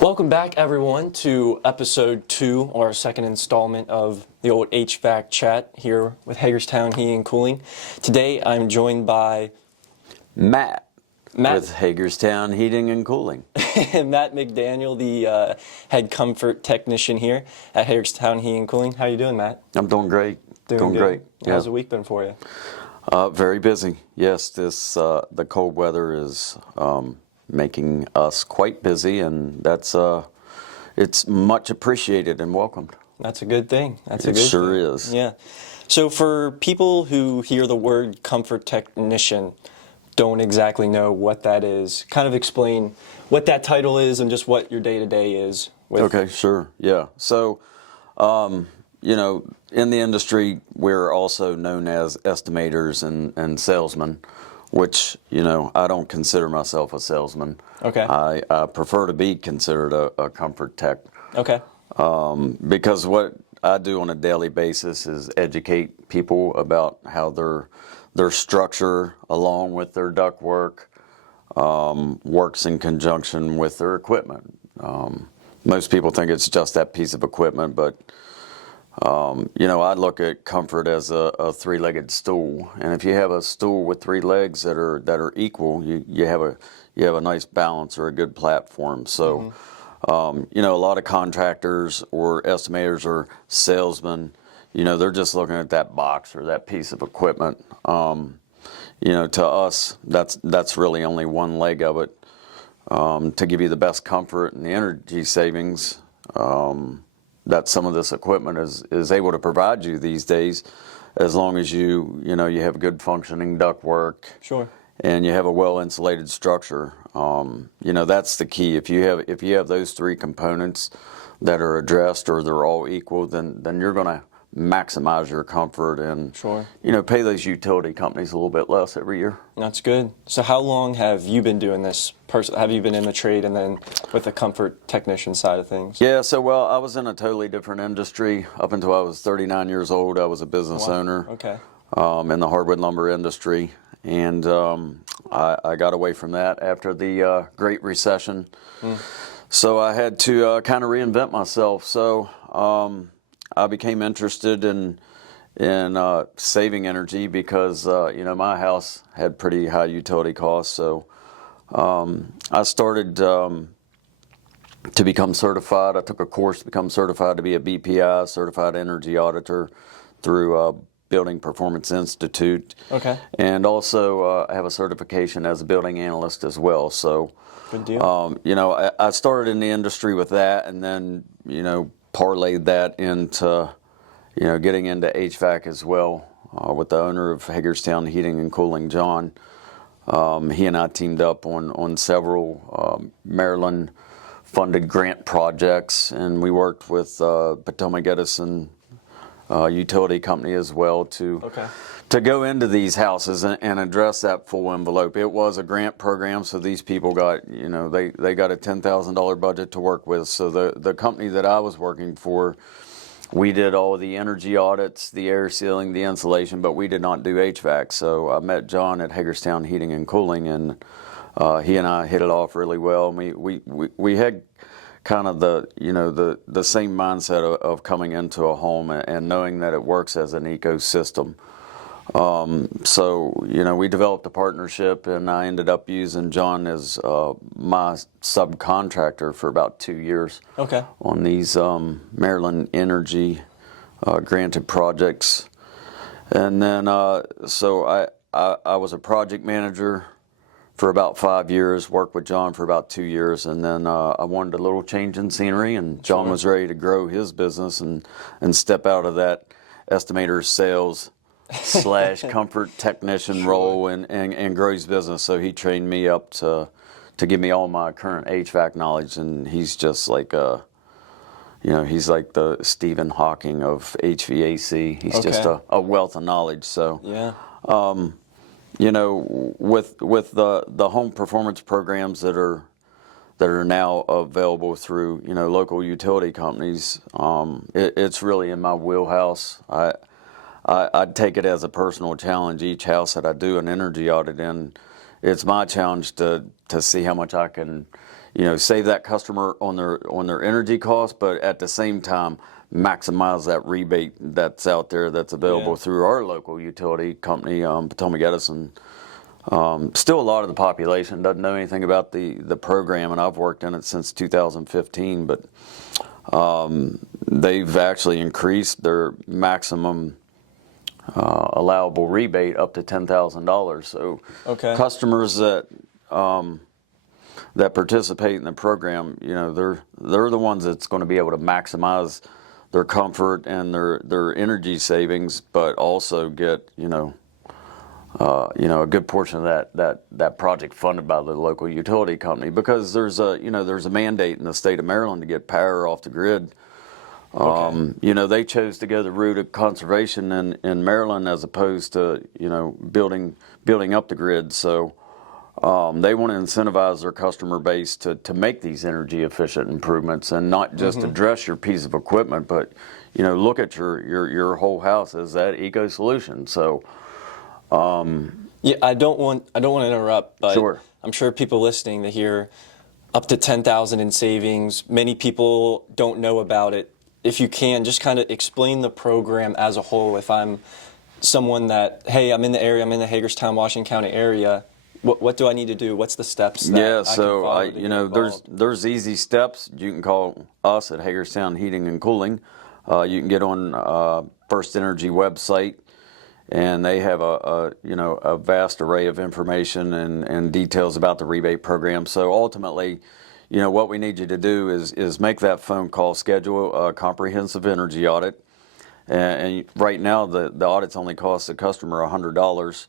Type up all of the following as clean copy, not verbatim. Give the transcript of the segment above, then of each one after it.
Welcome back, everyone, to episode 2, or second installment of the old HVAC chat here with Hagerstown Heating and Cooling. Today, I'm joined by Matt with Hagerstown Heating and Cooling. Matt McDaniel, the head comfort technician here at Hagerstown Heating and Cooling. How you doing, Matt? I'm doing great. Doing great. How's the week been for you? Very busy. Yes, the cold weather is making us quite busy, and it's much appreciated and welcomed. That's a good thing. It sure is. Yeah. So for people who hear the word comfort technician, don't exactly know what that is, kind of explain what that title is and just what your day-to-day is with. Okay, sure. Yeah. So, in the industry, we're also known as estimators and salesmen, which, I don't consider myself a salesman. Okay. I prefer to be considered a comfort tech. Okay. Because what I do on a daily basis is educate people about how their structure, along with their ductwork, works in conjunction with their equipment. Most people think it's just that piece of equipment, but I look at comfort as a three-legged stool, and if you have a stool with three legs that are equal, you have a nice balance or a good platform. So, a lot of contractors or estimators or salesmen, they're just looking at that box or that piece of equipment. To us, that's really only one leg of it. To give you the best comfort and the energy savings that some of this equipment is able to provide you these days, as long as you have good functioning ductwork. Sure. And you have a well insulated structure. That's the key. If you have those three components that are addressed, or they're all equal, then you're going to maximize your comfort and Sure. Pay those utility companies a little bit less every year. That's good. So how long have you been doing this? Have you been in the trade and then with the comfort technician side of things? Yeah, I was in a totally different industry. Up until I was 39 years old, I was a business owner. Okay. In the hardwood lumber industry. And I got away from that after the Great Recession. So I had to kind of reinvent myself. So I became interested in saving energy because, my house had pretty high utility costs. So I started to become certified. I took a course to become certified to be a BPI, Certified Energy Auditor, through Building Performance Institute. Okay. And also I have a certification as a building analyst as well. So, good deal. I started in the industry with that, and then, parlayed that into, getting into HVAC as well with the owner of Hagerstown Heating and Cooling, John. He and I teamed up on several Maryland-funded grant projects, and we worked with Potomac Edison utility company as well to go into these houses and address that full envelope. It was a grant program, so these people got, they got a $10,000 budget to work with. So the company that I was working for, we did all of the energy audits, the air sealing, the insulation, but we did not do HVAC. So I met John at Hagerstown Heating and Cooling, and he and I hit it off really well. And we had kind of the same mindset of coming into a home and knowing that it works as an ecosystem. We developed a partnership, and I ended up using John as my subcontractor for about 2 years. Okay. On these Maryland Energy granted projects. And then I was a project manager for about 5 years, worked with John for about 2 years, and then I wanted a little change in scenery, and John was ready to grow his business and step out of that estimator sales / comfort technician role and grow his business. So he trained me up to give me all my current HVAC knowledge, and he's just like he's like the Stephen Hawking of HVAC. He's just a wealth of knowledge. So yeah. With the home performance programs that are now available through local utility companies, it's really in my wheelhouse. I'd take it as a personal challenge. Each house that I do an energy audit in, it's my challenge to see how much I can save that customer on their energy costs, but at the same time maximize that rebate that's out there that's available through our local utility company, Potomac Edison. Still, a lot of the population doesn't know anything about the program, and I've worked in it since 2015. But they've actually increased their maximum allowable rebate up to $10,000. So customers that participate in the program, they're the ones that's going to be able to maximize their comfort and their energy savings, but also get a good portion of that project funded by the local utility company, because there's a mandate in the state of Maryland to get power off the grid. They chose to go the route of conservation in Maryland as opposed to building up the grid. So they want to incentivize their customer base to make these energy efficient improvements, and not just address your piece of equipment, but look at your whole house as that eco solution. So I don't want to interrupt, but sure. I'm sure people listening to hear up to 10,000 in savings. Many people don't know about it. If you can, just kind of explain the program as a whole. If I'm someone that, hey, I'm in the area, I'm in the Hagerstown, Washington County area, what do I need to do? What's the steps that I can follow? There's easy steps. You can call us at Hagerstown Heating and Cooling. You can get on First Energy website, and they have a vast array of information and details about the rebate program. So ultimately, what we need you to do is make that phone call, schedule a comprehensive energy audit. And right now, the audits only cost the customer $100.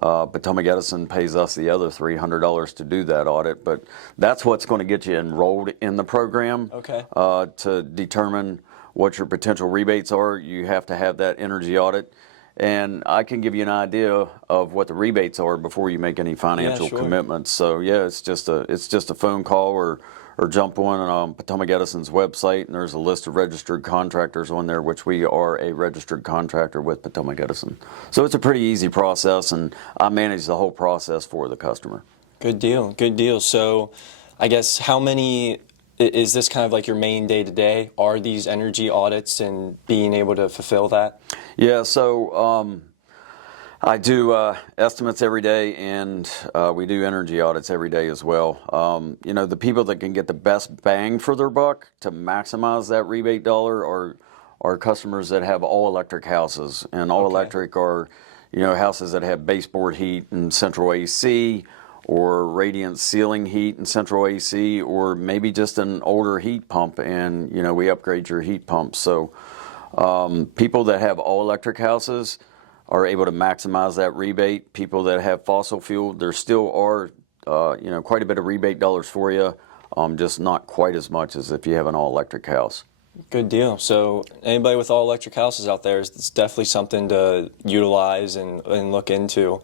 Potomac Edison pays us the other $300 to do that audit. But that's what's going to get you enrolled in the program. To determine what your potential rebates are, you have to have that energy audit. And I can give you an idea of what the rebates are before you make any financial commitments. So it's just a phone call, or jump on Potomac Edison's website, and there's a list of registered contractors on there, which we are a registered contractor with Potomac Edison. So it's a pretty easy process, and I manage the whole process for the customer. Good deal. So I guess how many is this kind of like your main day-to-day? Are these energy audits and being able to fulfill that? Yeah, so I do estimates every day, and we do energy audits every day as well. The people that can get the best bang for their buck to maximize that rebate dollar are customers that have all-electric houses. And all-electric are houses that have baseboard heat and central AC, or radiant ceiling heat and central AC, or maybe just an older heat pump, and we upgrade your heat pump. So people that have all-electric houses are able to maximize that rebate. People that have fossil fuel, there still are quite a bit of rebate dollars for you, just not quite as much as if you have an all-electric house. Good deal. So anybody with all-electric houses out there, it's definitely something to utilize and look into.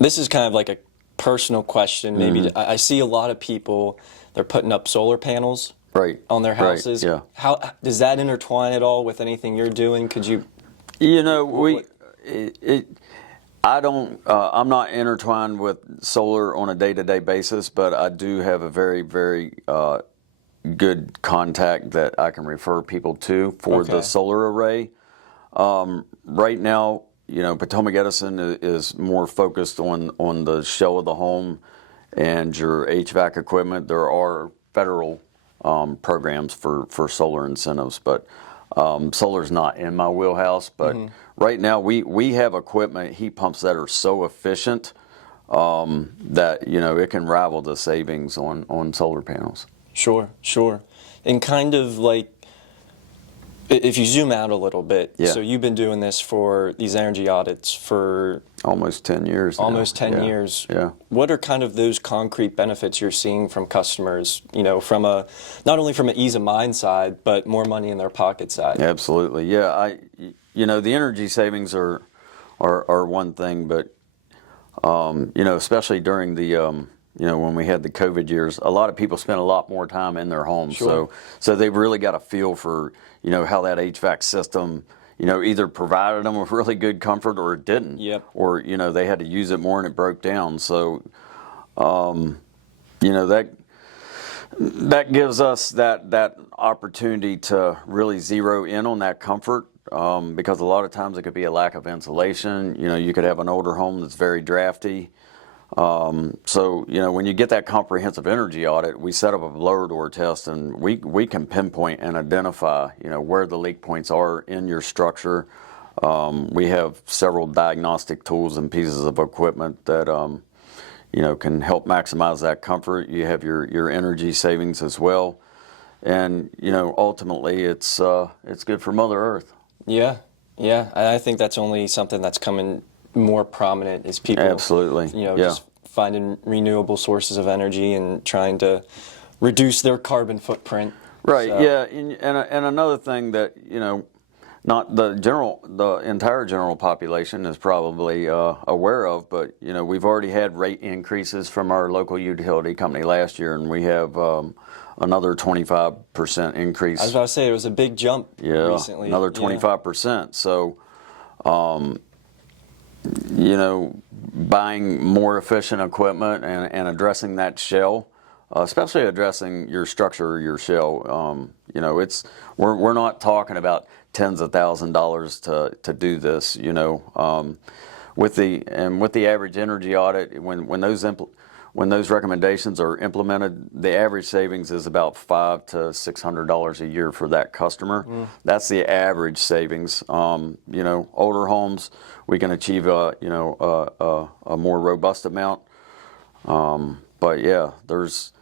This is kind of like a personal question. Maybe I see a lot of people, they're putting up solar panels on their houses. Right, yeah. How does that intertwine at all with anything you're doing? Could you? I'm not intertwined with solar on a day-to-day basis, but I do have a very, very good contact that I can refer people to for the solar array. Right now, Potomac Edison is more focused on the shell of the home and your HVAC equipment. There are federal programs for solar incentives, but solar's not in my wheelhouse. But right now, we have equipment, heat pumps that are so efficient that it can rival the savings on solar panels. Sure. And kind of like, if you zoom out a little bit, so you've been doing this for these energy audits for almost 10 years. Almost 10 years. Yeah. What are kind of those concrete benefits you're seeing from customers? From not only from an ease of mind side, but more money in their pocket side. Absolutely. Yeah. The energy savings are one thing, but especially during the when we had the COVID years, a lot of people spent a lot more time in their homes. Sure. So they've really got a feel for, how that HVAC system, either provided them with really good comfort or it didn't. Yep. Or, they had to use it more and it broke down. So, that gives us that opportunity to really zero in on that comfort, because a lot of times it could be a lack of insulation. You could have an older home that's very drafty. So when you get that comprehensive energy audit, we set up a blower door test, and we can pinpoint and identify where the leak points are in your structure. We have several diagnostic tools and pieces of equipment that can help maximize that comfort. You have your energy savings as well, and ultimately it's good for Mother Earth. Yeah, I think that's only something that's coming more prominent is people absolutely just finding renewable sources of energy and trying to reduce their carbon footprint. Right. So. Yeah, and another thing that not the entire general population is probably aware of, but we've already had rate increases from our local utility company last year, and we have another 25% increase. I was about to say it was a big jump recently. Another 25%. So, buying more efficient equipment and addressing that shell, especially addressing your structure or your shell. We're not talking about tens of thousands of dollars to do this. With the average energy audit, when those recommendations are implemented, the average savings is about $500 to $600 a year for that customer. That's the average savings. Older homes, we can achieve a more robust amount. But yeah, there's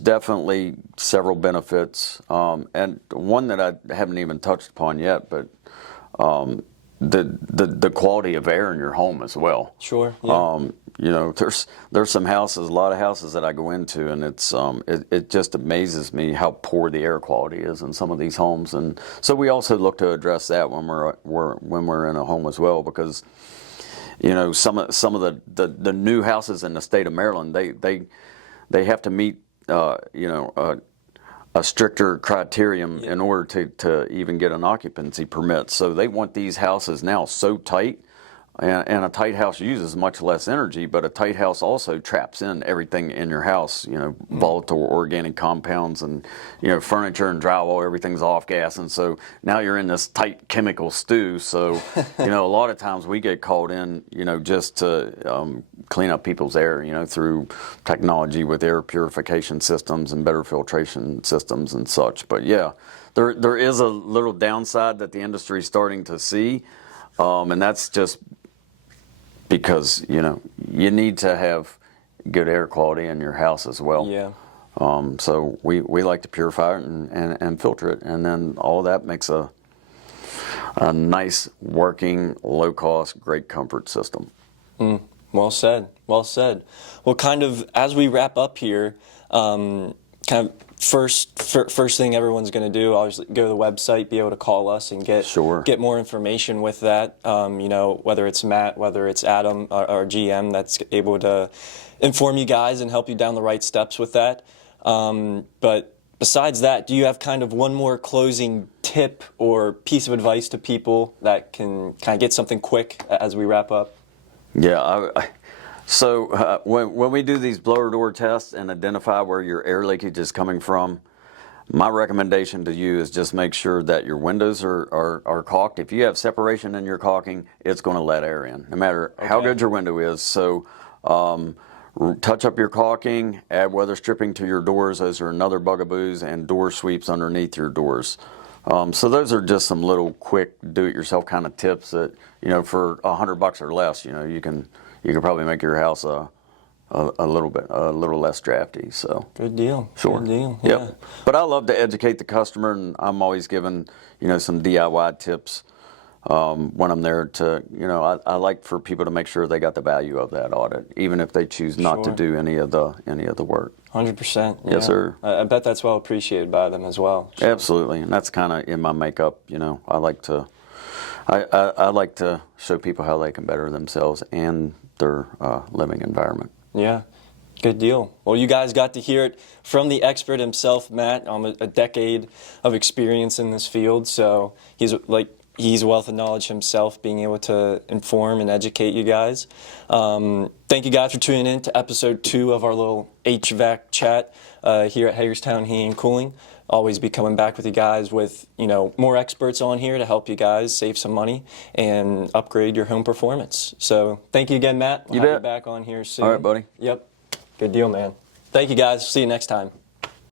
definitely several benefits, and one that I haven't even touched upon yet, but the quality of air in your home as well. Sure. Yeah. There's some houses, a lot of houses that I go into, and it just amazes me how poor the air quality is in some of these homes, and so we also look to address that when we're in a home as well, because some of the new houses in the state of Maryland, they have to meet a stricter criterion in order to even get an occupancy permit. So they want these houses now so tight, and a tight house uses much less energy, but a tight house also traps in everything in your house, volatile organic compounds and, furniture and drywall, everything's off gas. And so now you're in this tight chemical stew. So, a lot of times we get called in, just to clean up people's air, through technology with air purification systems and better filtration systems and such. But yeah, there is a little downside that the industry is starting to see, and that's just because you need to have good air quality in your house as well. Yeah. So we like to purify it and filter it, and then all that makes a nice working, low cost, great comfort system. Well said. Well said. Well, kind of as we wrap up here, kind of first thing everyone's going to do, obviously go to the website, be able to call us and get more information with that. Whether it's Matt, whether it's Adam, our GM, that's able to inform you guys and help you down the right steps with that. But besides that, do you have kind of one more closing tip or piece of advice to people that can kind of get something quick as we wrap up? Yeah. So when we do these blower door tests and identify where your air leakage is coming from, my recommendation to you is just make sure that your windows are caulked. If you have separation in your caulking, it's going to let air in, no matter how good your window is. So touch up your caulking, add weather stripping to your doors. Those are another bugaboos, and door sweeps underneath your doors. So those are just some little quick do-it-yourself kind of tips that, for $100 or less, you can probably make your house a little less drafty. So good deal. Sure. Good deal. Yeah. Yep. But I love to educate the customer, and I'm always giving some DIY tips when I'm there to I like for people to make sure they got the value of that audit, even if they choose not to do any of the work. 100%. Yeah. Yes, sir. I bet that's well appreciated by them as well. So. Absolutely, and that's kind of in my makeup. I like to show people how they can better themselves and their living environment. Yeah, good deal. Well, you guys got to hear it from the expert himself, Matt. A decade of experience in this field, so he's like he's a wealth of knowledge himself, being able to inform and educate you guys. Thank you guys for tuning in to episode 2 of our little HVAC chat here at Hagerstown Heating and Cooling. Always be coming back with you guys with, more experts on here to help you guys save some money and upgrade your home performance. So thank you again, Matt. We'll have you back on here soon. All right, buddy. Yep. Good deal, man. Thank you, guys. See you next time.